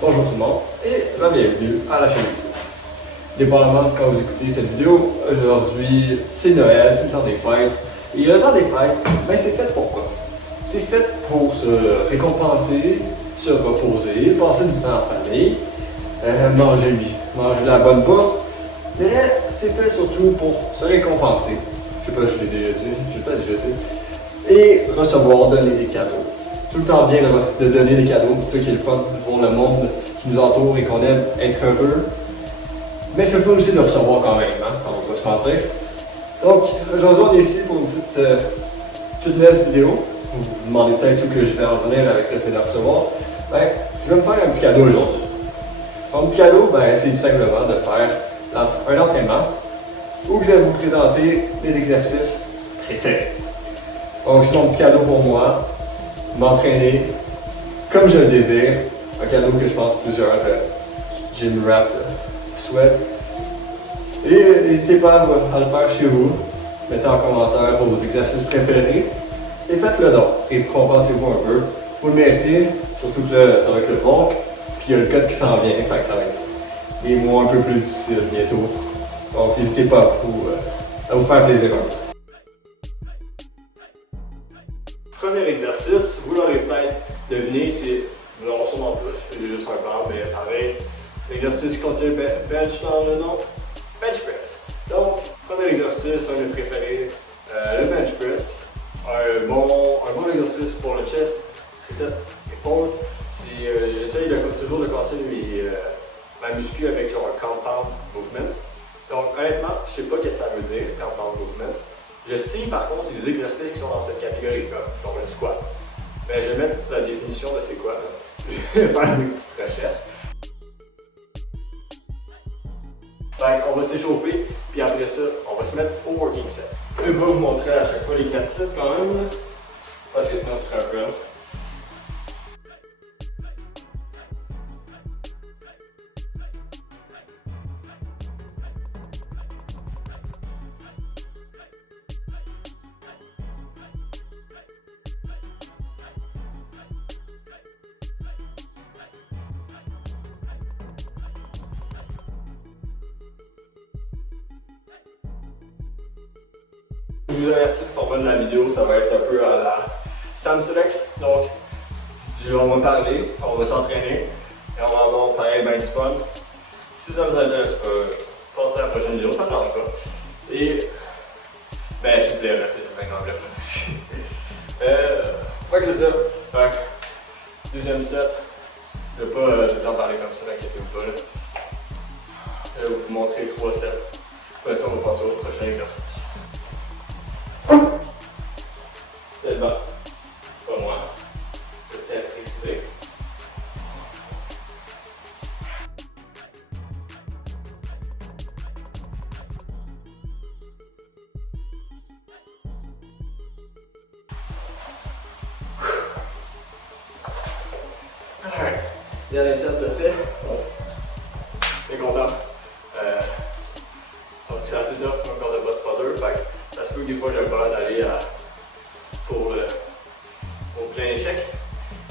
bonjour tout le monde et bienvenue à la chaîne vidéo. Dépendamment de quand vous écoutez cette vidéo, aujourd'hui c'est Noël, c'est le temps des fêtes. Et le temps des fêtes, ben, c'est fait pour quoi? C'est fait pour se récompenser, se reposer, passer du temps en famille, manger de la bonne bouffe. Mais c'est fait surtout pour se récompenser. Je sais pas si je l'ai déjà dit, et recevoir, donner des cadeaux. C'est tout le temps bien de donner des cadeaux, c'est ça qui est le fun pour le monde qui nous entoure et qu'on aime être heureux. Mais c'est le fun aussi de recevoir quand même, hein, on va pas se mentir. Donc, aujourd'hui on est ici pour une petite fitness vidéo. Vous vous demandez peut-être où que je vais en venir avec le fait de recevoir. Ben, je vais me faire un petit cadeau aujourd'hui. Mon petit cadeau, ben, c'est tout simplement de faire un entraînement où je vais vous présenter mes exercices préférés. Donc, c'est mon petit cadeau pour moi, m'entraîner comme je le désire. Un cadeau que je pense plusieurs gym rat souhaitent. Et n'hésitez pas à le faire chez vous. Mettez en commentaire vos exercices préférés et faites-le donc. Et compensez-vous un peu. Vous le méritez, surtout que là, ça va être le vlog. Puis il y a le code qui s'en vient, fait que ça va être des mois un peu plus difficiles bientôt. Donc n'hésitez pas à vous faire plaisir un peu. Premier exercice, vous l'aurez peut-être deviné, c'est, non sûrement pas, je fais juste un bar, mais pareil. L'exercice qui contient bench dans le nom, bench press. Donc, premier exercice, un de mes préférés, le bench press. Un bon exercice pour le chest, tricep, épaule. J'essaye toujours de casser ma muscu avec genre un compound movement. Donc honnêtement, je ne sais pas ce que ça veut dire, compound movement. Je sais par contre les exercices qui sont dans cette catégorie-là, genre le squat. Mais je vais mettre la définition de c'est quoi. Je vais faire une petite recherche. Donc, on va s'échauffer, puis après ça, on va se mettre au working set. Je ne vais pas vous montrer à chaque fois les 4 sets quand même, parce que sinon ce serait un peu long. Je vous avertis, le format de la vidéo, ça va être un peu à la Sam Select. Donc, on va parler, on va s'entraîner et on va avoir pareil ben du fun. Si ça vous intéresse pas, passez à la prochaine vidéo, ça ne marche pas. Et, ben s'il vous plaît, restez sur l'angle fun aussi. Fait que c'est ça. Fait que, deuxième set. Je ne vais pas tout le temps parler comme ça, inquiétez-vous pas. Je vais vous montrer 3 sets. Après ça, on va passer au prochain exercice. C'était bon. Pas moi. Je tiens à préciser. Alright. Dernier set de fait. T'es content? Donc c'est assez tough, mon corps de pas spotter. Fait que ça se peut que des fois j'ai peur d'aller au plein échec,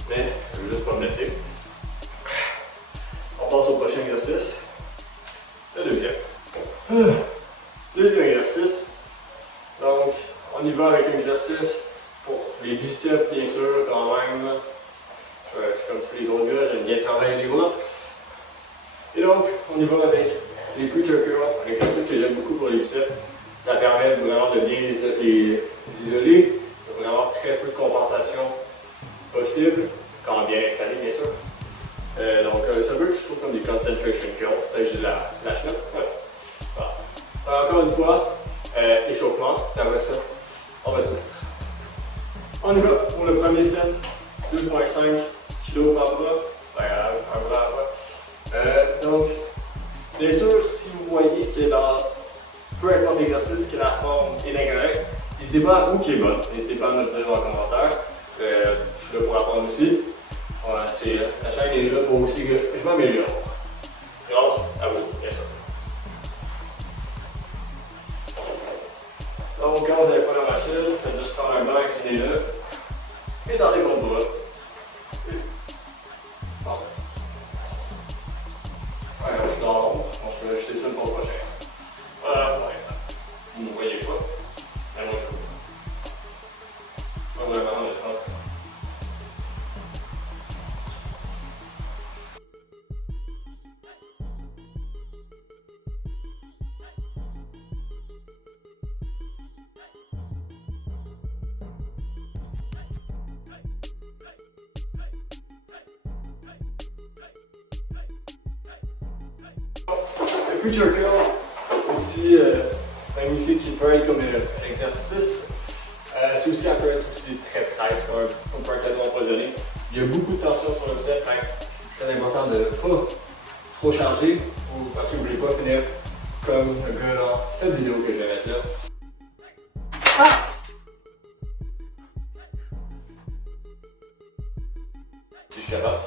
mais je vais juste pas me laisser. On passe au prochain exercice, le deuxième. Deuxième exercice, donc on y va avec un exercice pour les biceps bien sûr quand même. Je suis comme tous les autres gars, j'aime bien travailler les bras. Et donc on y va avec les preacher curls, un exercice que j'aime beaucoup pour les biceps. Ça permet vraiment de bien les isoler. Il y a vraiment très peu de compensation possible, quand bien installé bien sûr. Donc ça veut que je trouve comme des concentration curls. J'ai la chenoute. Voilà. Encore une fois, échauffement, et après ça, on va se mettre. On y va pour le premier set, 2,5 kg par bras, un bras à la fois. Donc, bien sûr, si vous voyez que dans peu importe l'exercice, que la forme est incorrecte, n'hésitez pas à où qui est bonne. N'hésitez pas à me le dire en commentaire. Je suis là pour apprendre aussi. Voilà, la chaîne est là pour aussi que je m'améliore. Grâce à vous, bien sûr. Donc, quand vous n'avez pas la machine, faites juste prendre un banc, inclinez-le. Et tendez votre bras. Parfait. Ouais, je suis dans l'ombre, donc je vais ajouter ça pour le prochain. Voilà, pour l'instant. Vous ne me voyez pas, mais moi je vous vois. Pas vraiment, je pense que. Le preacher curl, aussi magnifique, qui peut être comme un exercice. C'est aussi, ça peut être aussi très traître, comme un cadeau empoisonné. Il y a beaucoup de tension sur le set, c'est très important de ne pas trop charger parce que vous ne voulez pas finir comme un gars dans cette vidéo que je vais mettre là. Ah! Si je suis capable.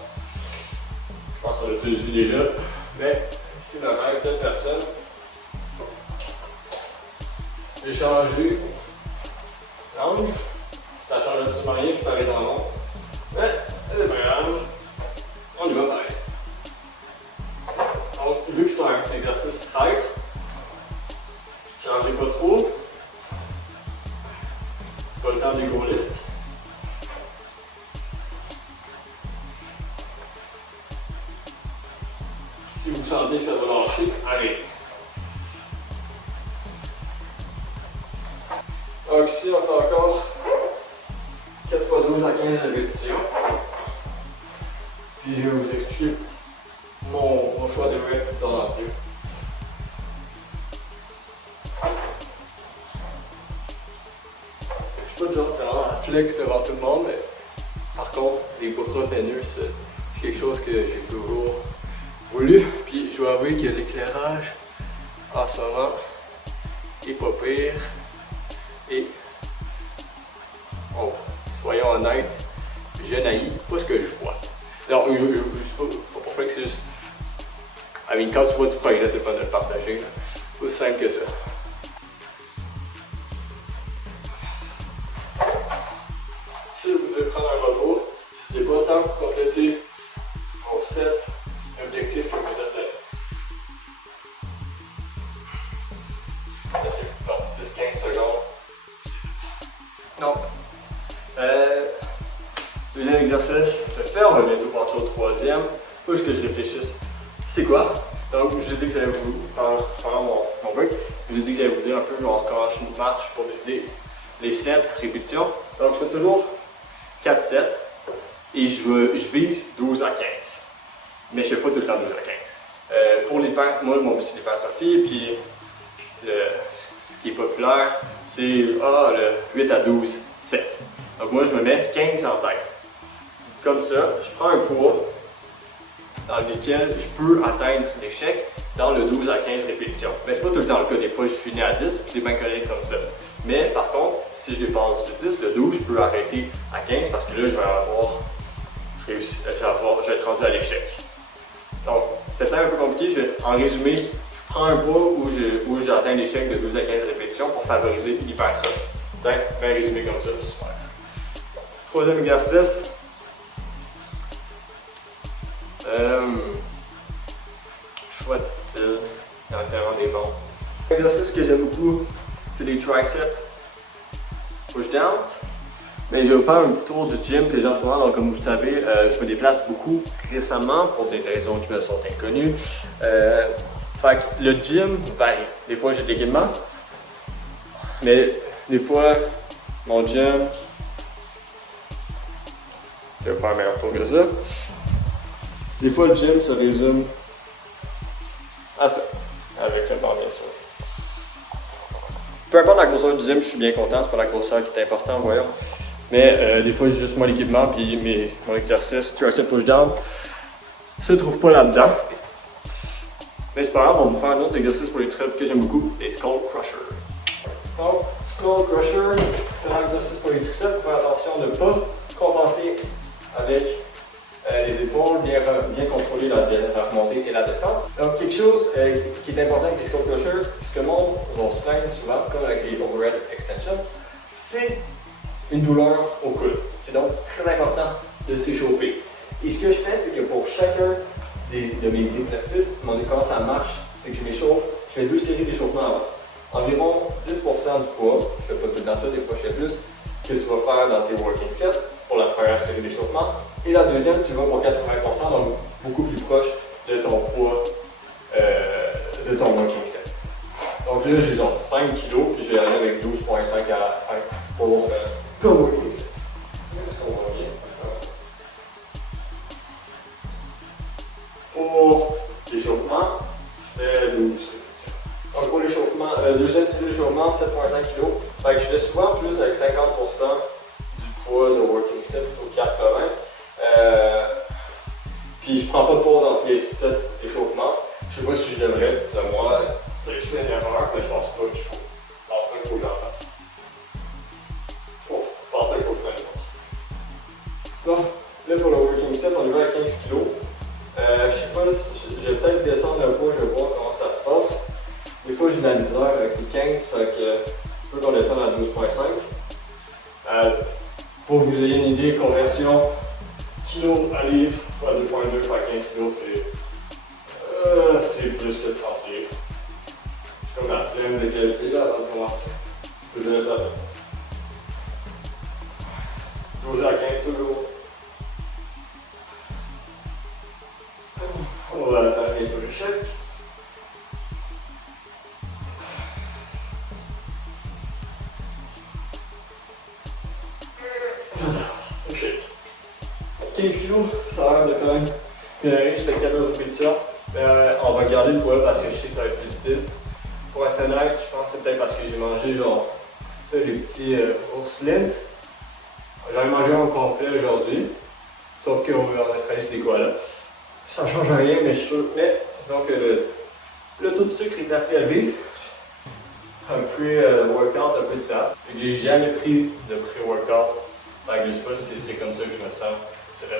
Je pense qu'on l'a tous vu déjà, mais c'est le rêve de personne. J'ai changé l'angle, ça change absolument rien, je suis pareil dans l'ombre. Mais c'est pas grave, on y va pareil. Donc, vu que c'est un exercice traître, changez pas trop. C'est pas le temps du gros lift. Si vous sentez que ça va lâcher, arrêtez. Donc ici, on fait encore 4 x 12 à 15 répétitions. Puis je vais vous expliquer mon choix de rep plus tard dans le vidéo. Je suis pas du genre de faire un flex devant tout le monde, mais par contre, les bras peineux, c'est quelque chose que j'ai toujours voulu. Puis je dois avouer que l'éclairage en ce moment est pas pire. Et oh, soyons honnêtes, je n'haïs pas ce que je vois. Alors, je pas pour faire que c'est juste. Quand tu vois du progrès, c'est pas de le partager. C'est aussi simple que ça. Si vous devez prendre un repos, n'hésitez pas tant pour compléter vos 7 objectifs que vous êtes donné. Bon, 10-15 secondes. Non. Deuxième exercice, le faire, on va bientôt passer au troisième. Faut juste que je réfléchisse. C'est quoi? Donc, je vous ai dit que j'allais vous, pendant mon break, je vous ai dit que j'allais vous dire un peu genre, comment je marche pour décider les 7 répétitions. Donc, je fais toujours 4 sets et je vise 12 à 15. Mais je fais pas tout le temps 12 à 15. Pour moi, mon but c'est l'hypertrophie, puis ce qui est populaire, c'est le 8 à 12 sets. Donc moi, je me mets 15 en tête. Comme ça, je prends un poids dans lequel je peux atteindre l'échec dans le 12 à 15 répétitions. Mais c'est pas tout le temps le cas. Des fois, je finis à 10, puis c'est bien correct comme ça. Mais par contre, si je dépasse le 10, le 12, je peux arrêter à 15 parce que là, je vais avoir réussi, je vais être rendu à l'échec. Donc, c'était un peu compliqué. En résumé, je prends un poids où j'atteins l'échec de 12 à 15 répétitions pour favoriser l'hypertrophie. Bien résumé comme ça, super. Troisième exercice. Choix difficile, il y en a tellement des bons. L'exercice que j'aime beaucoup, c'est les triceps push-downs. Mais je vais vous faire un petit tour du gym que j'ai en ce moment. Donc, comme vous le savez, je me déplace beaucoup récemment pour des raisons qui me sont inconnues. Fait que le gym varie. Des fois, j'ai de l'équipement, mais des fois, mon gym, je vais vous faire un meilleur tour que ça. Des fois, le gym se résume à ça, avec le bar bien sûr. Peu importe la grosseur du gym, je suis bien content, c'est pas la grosseur qui est importante, voyons. Mais des fois, j'ai juste moi l'équipement, puis mon exercice, tricep push-down, se trouve pas là-dedans. Mais c'est pas grave, on va faire un autre exercice pour les triceps que j'aime beaucoup, les skull crushers. Donc, skull crusher, c'est un exercice pour les triceps, faut faire attention de ne pas compenser avec les épaules, bien contrôler la remontée et la descente. Donc, quelque chose qui est important avec les skull crushers, ce que le monde va se plaindre souvent, comme avec les overhead extension, c'est une douleur au coude. C'est donc très important de s'échauffer. Et ce que je fais, c'est que pour chacun de mes exercices, comment ça marche, c'est que je m'échauffe, je fais 2 séries d'échauffement avant. Environ 10% du poids, je ne fais pas tout le temps ça, des fois je fais plus, que tu vas faire dans tes working sets pour la première série d'échauffement. Et la deuxième, tu vas pour 80%, donc beaucoup plus proche de ton poids de ton working set. Donc là, j'ai genre 5 kg, puis je vais aller avec 12,5 à la fin pour ton working set. Est-ce qu'on va bien? Pour l'échauffement, je fais 12 répétitions. Donc pour l'échauffement, deuxième série d'échauffement, 7,5 kg. Fait que je fais souvent plus avec 50% du poids de working set plutôt que 80. Puis je prends pas de pause entre les 7 échauffements. Je sais pas si je devrais, dites-moi. Je fais une erreur, mais je pense pas qu'il faut. Je pense pas qu'il faut que j'en fasse. Je pense pas qu'il faut que je fasse une pause. Donc, là pour le working set, on y va à 15 kg. Je sais pas si je vais peut-être descendre un peu, je vais voir comment ça se passe. Des fois j'ai de la misère avec les 15, fait que tu peux qu'on descende à 12,5. Pour que vous ayez une idée, conversion kilo à livre à 2,2 par 15 kg, c'est plus que 30 livres. J'ai comme la flemme de qualité là avant de commencer. Je vous dirais ça. 12 à 15 toujours. On va attendre bientôt le chèque. Ok. 15 kg, ça a l'air de quand même bien aller. Je fais 14 répétitions. On va garder le poids parce que je sais que ça va être plus difficile. Pour être honnête, je pense que c'est peut-être parce que j'ai mangé genre les petits ours lint. J'en ai mangé un au complet aujourd'hui. Sauf qu'en Australie, c'est des koalas. Ça ne change rien, mais je suis sûr. Mais disons que le taux de sucre est assez élevé. Un pré-workout un peu différent. C'est que j'ai jamais pris de pré-workout. Je ne sais pas si c'est comme ça que je me sens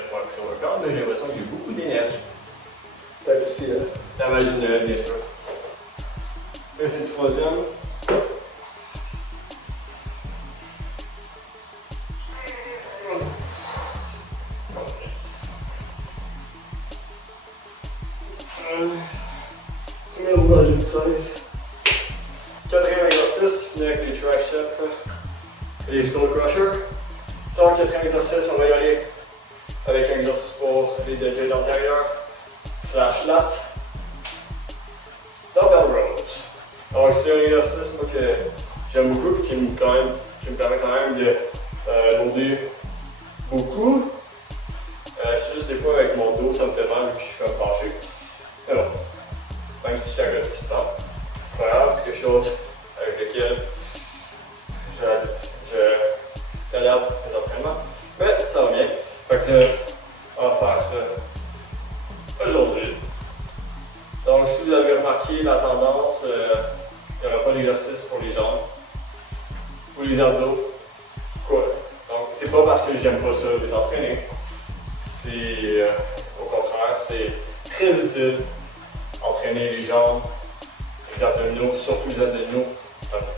pour un pré-workout, mais j'ai l'impression que j'ai beaucoup d'énergie. Peut-être aussi la magie de Noël, bien sûr. Là, c'est le troisième. J'ai 13. Quatrième exercice, finir avec les triceps et les skull crushers. Donc, quatrième exercice, on va y aller avec un exercice pour les deltoïdes antérieurs, / lats, dumbbell rows. Donc, c'est un exercice que j'aime beaucoup et qui me permet quand même de loader beaucoup. C'est juste des fois avec mon dos, ça me fait mal vu que je suis comme penché. Mais bon, même si je suis à côté du temps, c'est pas grave, c'est quelque chose avec lequel j'adapte mes entraînements. Mais ça va bien. Fait que on va faire ça aujourd'hui. Donc si vous avez remarqué la tendance, il n'y aura pas d'exercice pour les jambes ou les abdos. Quoi? Donc c'est pas parce que j'aime pas ça les entraîner. C'est au contraire, c'est très utile. Entraîner les jambes, les abdominaux, surtout les abdominaux.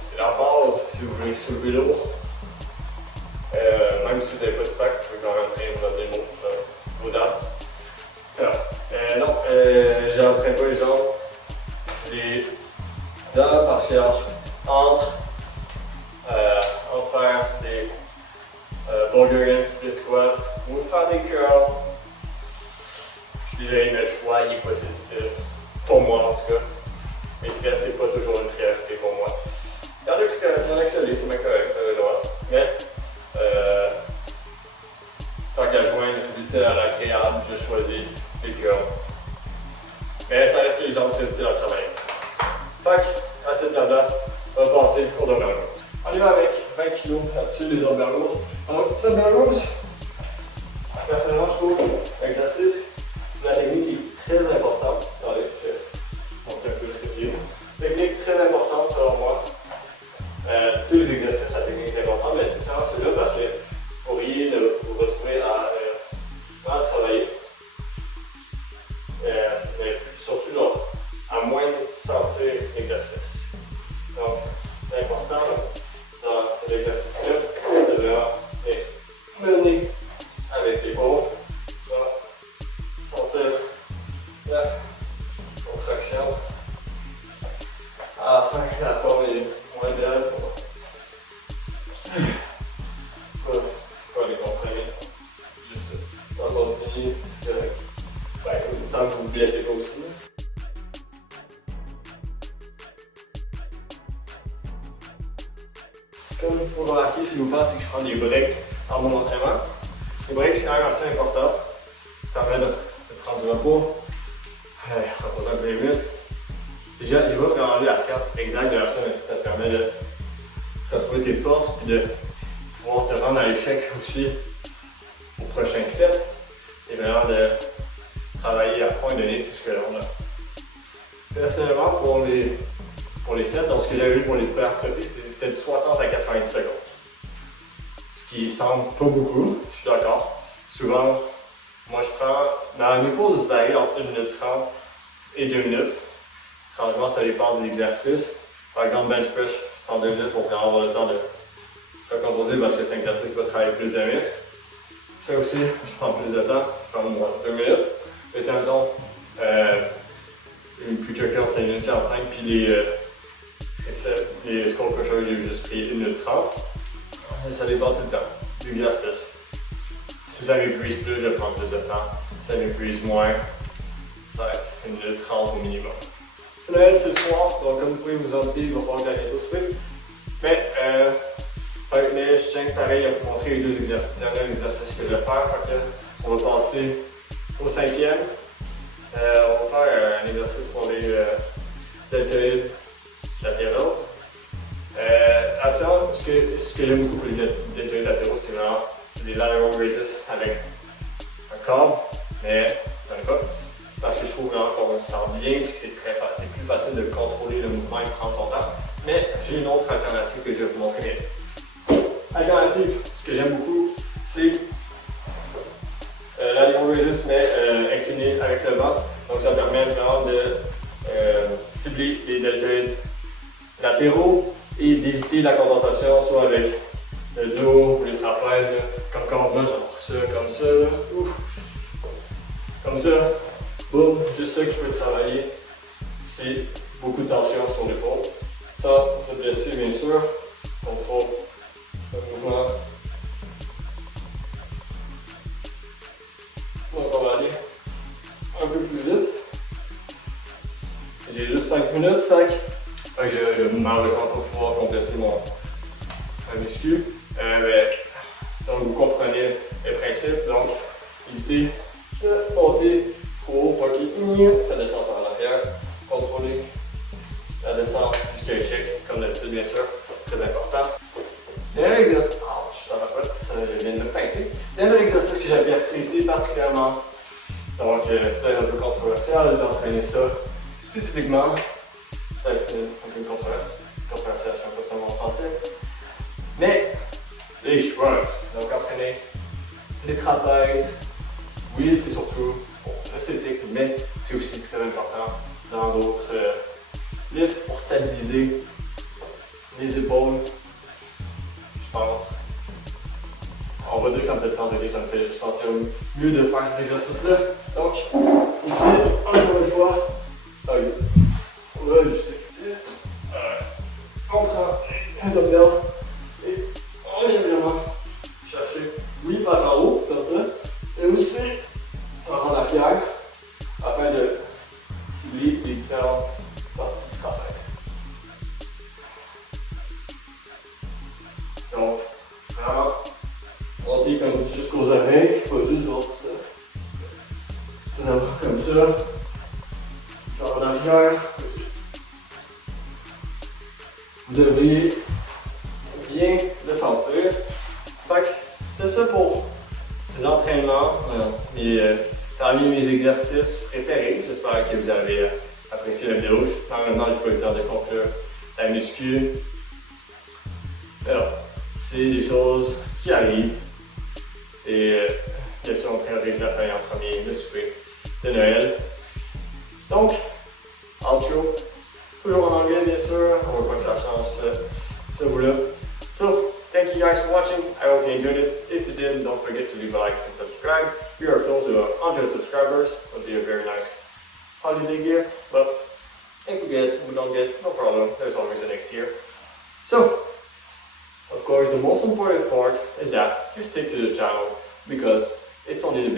C'est la base si vous voulez soulever lourd. Même si vous n'avez pas de pack, vous pouvez quand même entraîner vos abdominaux, vos abs. Non, j'entraîne pas les jambes. Je les abs parce que entre faire des Bulgarian split squat ou faire des curls, je suis désolé, mais le choix il n'est pas si utile. Pour moi en tout cas. Mais le fesses, c'est pas toujours une priorité pour moi. Il y en a que ça l'est, c'est même correct, vous avez le droit. Mais tant qu'à joindre l'utile à l'agréable, je choisis les curls. Mais ça reste que les jambes très utiles à travailler. Fait que, assez de blabla, on va passer au dumbbell rows. On y va avec 20 kg là-dessus, les dumbbell rows. Donc, dumbbell rows, personnellement, je trouve l'exercice, la technique est très importante. Attendez, je vais monter un peu le trépied. Technique très importante selon moi. Tous les exercices, la technique est importante, mais c'est vraiment celui-là parce que vous pourriez vous retrouver à travailler. Mais surtout genre, à moins sentir l'exercice. Donc, c'est important dans cet exercice-là de vraiment mener avec l'épaule. aussi, c'est correct. Ben, autant que vous ne blessez pas aussi. Comme vous remarquez, si vous pensez que je prends des breaks dans mon entraînement, les breaks c'est quand même assez important. Ça permet de prendre du repos, reposer un peu les muscles. Déjà, je vais vraiment la science exacte de la chaîne, ça te permet de retrouver tes forces et de pouvoir te rendre à l'échec aussi au prochain set. C'est vraiment de travailler à fond et donner tout ce que l'on a. Personnellement, pour les sets, donc ce que j'avais vu pour les hypertrophies, c'était de 60 à 90 secondes. Ce qui semble pas beaucoup, je suis d'accord. Souvent, moi je prends, dans mes pauses varient entre 1 minute 30 et 2 minutes. Franchement, ça dépend de l'exercice. Par exemple, bench press, je prends 2 minutes pour vraiment avoir le temps de recomposer parce que c'est un exercice qui va travailler plus de muscles. Ça aussi, je prends plus de temps, je prends moins 2 minutes. Mais tiens, donc, une push curl, c'est 1 minute 45, puis les squat pushers, j'ai juste pris 1 minute 30. Ça dépend tout le temps de l'exercice. Si ça m'épuise plus, je prends plus de temps. Si ça m'épuise moins, ça va être 1 minute 30 au minimum. C'est Noël, c'est le soir, donc comme vous pouvez vous en douter, il va falloir que la bientôt souper. Mais je tiens pareil à vous montrer les deux derniers exercices que je vais faire. On va passer au 5e. On va faire un exercice pour les deltoïdes latéraux. Attends, ce que j'aime beaucoup pour les deltoïdes latéraux, c'est des lateral raises avec un câble, mais j'en ai pas. Parce que je trouve vraiment qu'on se sent bien et que c'est plus facile de contrôler le mouvement et de prendre son temps. Mais j'ai une autre alternative que je vais vous montrer. Alternative, ce que j'aime beaucoup, c'est lateral raises mais incliné avec le vent. Donc ça permet vraiment de cibler les deltoïdes latéraux et d'éviter la compensation soit avec le dos ou les trapèzes, comme quand on va genre ça, comme ça, là. Ouf. Comme ça, boum, juste ça qui peut travailler, c'est beaucoup de tension sur l'épaule, sans se blesser bien sûr, contrôle le mouvement. Donc on va aller un peu plus vite. J'ai juste 5 minutes, fait que je vais malheureusement pas pouvoir compléter mon muscu. Donc vous comprenez le principe, donc évitez de monter trop haut, pas que ça descend par l'arrière. Contrôler la descente jusqu'à l'échec, comme d'habitude bien sûr, très important. Dernier exercice, je viens de me pincer. Dernier exercice que j'avais apprécié particulièrement, donc c'était un peu controversial d'entraîner ça spécifiquement, peut-être un peu controversial, je ne sais pas si c'est un mot en français, mais les shrugs, donc entraîner les trapèzes, oui c'est surtout l'esthétique, mais c'est aussi très important dans d'autres lifts pour stabiliser les épaules, je pense. On va dire que ça me fait du sens, ça me fait sentir mieux de faire cet exercice-là. Donc, ici, encore une fois, on va ajuster. On prend un dumbbell et on vient vraiment chercher, oui, par en haut, comme ça, et aussi en arrière, afin de cibler les différentes parties du trapèze. Donc, vraiment, monter comme jusqu'aux oreilles, pas juste voir ça. Comme ça, en arrière aussi. Vous devriez bien le sentir. Fait que c'était ça pour l'entraînement, parmi mes exercices préférés. J'espère que vous avez apprécié la vidéo. Malheureusement, j'ai pas eu le temps de conclure la muscu. Alors, c'est des choses qui arrivent. Et bien sûr, on priorise la famille en premier, le souper de Noël. Donc, outro, toujours en anglais bien sûr, on veut pas que ça change ce bout-là. So, thank you guys for watching, I hope you enjoyed it. If you did, don't forget to leave a like and subscribe. We are close to 100 subscribers, would be a very nice holiday gift, but if we don't get, no problem, there's always a next year. So, of course, the most important part is that you stick to the channel because it's only the